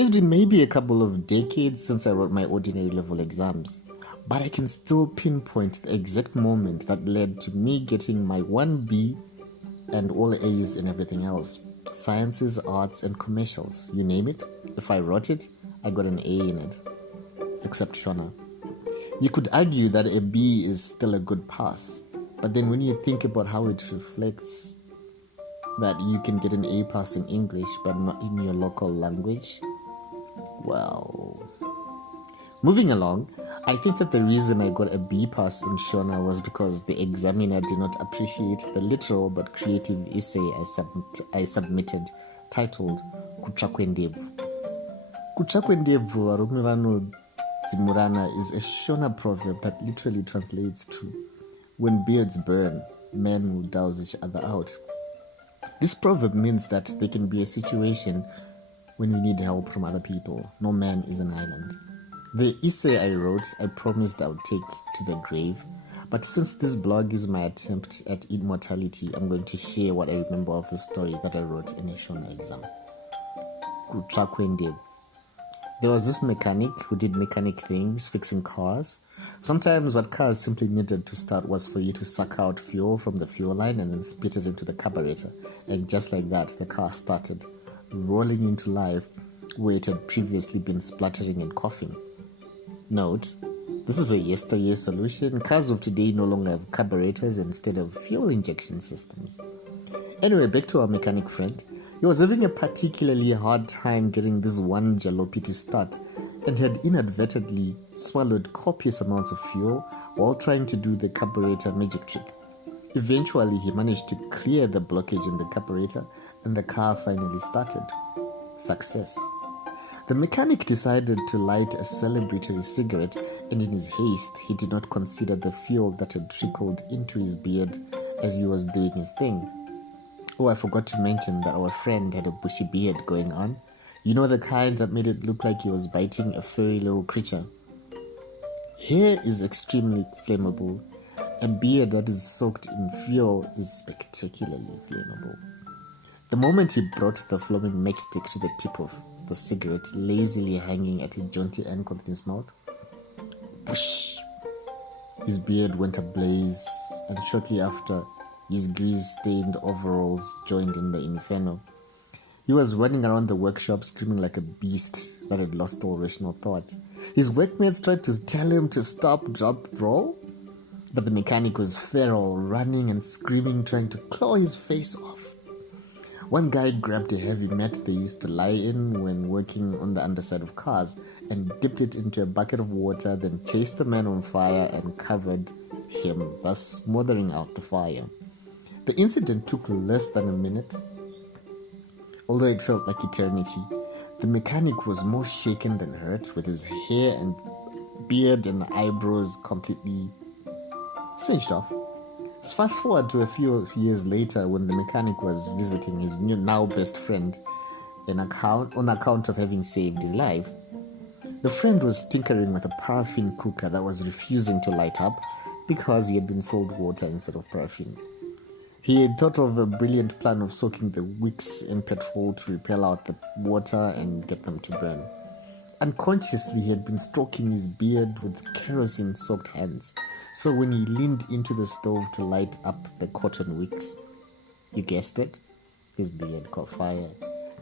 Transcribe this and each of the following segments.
It's been maybe a couple of decades since I wrote my ordinary level exams, but I can still pinpoint the exact moment that led to me getting my 1B and all A's in everything else. Sciences, arts, and commercials, you name it. If I wrote it, I got an A in it. Except Shona. You could argue that a B is still a good pass, but then when you think about how it reflects that you can get an A pass in English but not in your local language, well, moving along, I think that the reason I got a B pass in Shona was because the examiner did not appreciate the literal but creative essay I submitted titled Kutsva Kwendebvu. Kutsva Kwendebvu, varume vanodzimurana is a Shona proverb that literally translates to when beards burn, men will douse each other out. This proverb means that there can be a situation when we need help from other people. No man is an island. The essay I wrote, I promised I would take to the grave, but since this blog is my attempt at immortality, I'm going to share what I remember of the story that I wrote in a Shona exam. Kutsva Kwendebvu. There was this mechanic who did mechanic things, fixing cars. Sometimes what cars simply needed to start was for you to suck out fuel from the fuel line and then spit it into the carburetor. And just like that, the car started rolling into life where it had previously been spluttering and coughing. Note, this is a yesteryear solution. Cars of today no longer have carburetors instead of fuel injection systems. Anyway, back to our mechanic friend. He was having a particularly hard time getting this one jalopy to start and had inadvertently swallowed copious amounts of fuel while trying to do the carburetor magic trick. Eventually, he managed to clear the blockage in the carburetor and the car finally started. Success. The mechanic decided to light a celebratory cigarette, and in his haste, he did not consider the fuel that had trickled into his beard as he was doing his thing. Oh, I forgot to mention that our friend had a bushy beard going on. You know, the kind that made it look like he was biting a furry little creature. Hair is extremely flammable. A beard that is soaked in fuel is spectacularly flammable. The moment he brought the flaming matchstick to the tip of the cigarette, lazily hanging at a jaunty angle in his mouth, whoosh, his beard went ablaze, and shortly after, his grease-stained overalls joined in the inferno. He was running around the workshop screaming like a beast that had lost all rational thought. His workmates tried to tell him to stop, drop, roll, but the mechanic was feral, running and screaming, trying to claw his face off. One guy grabbed a heavy mat they used to lie in when working on the underside of cars and dipped it into a bucket of water, then chased the man on fire and covered him, thus smothering out the fire. The incident took less than a minute, although it felt like eternity. The mechanic was more shaken than hurt, with his hair and beard and eyebrows completely singed off. Let's fast forward to a few years later when the mechanic was visiting his new now best friend on account of having saved his life. The friend was tinkering with a paraffin cooker that was refusing to light up because he had been sold water instead of paraffin. He had thought of a brilliant plan of soaking the wicks in petrol to repel out the water and get them to burn. Unconsciously, he had been stroking his beard with kerosene-soaked hands, so when he leaned into the stove to light up the cotton wicks, you guessed it, his beard caught fire.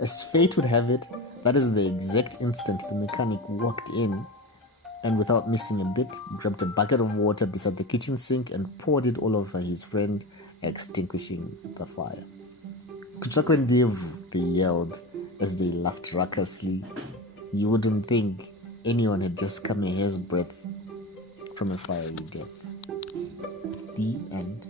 As fate would have it, that is the exact instant the mechanic walked in and without missing a bit, grabbed a bucket of water beside the kitchen sink and poured it all over his friend, extinguishing the fire. Kutsva Kwendebvu, they yelled as they laughed raucously. You wouldn't think anyone had just come a hair's breadth from a fiery death. The end.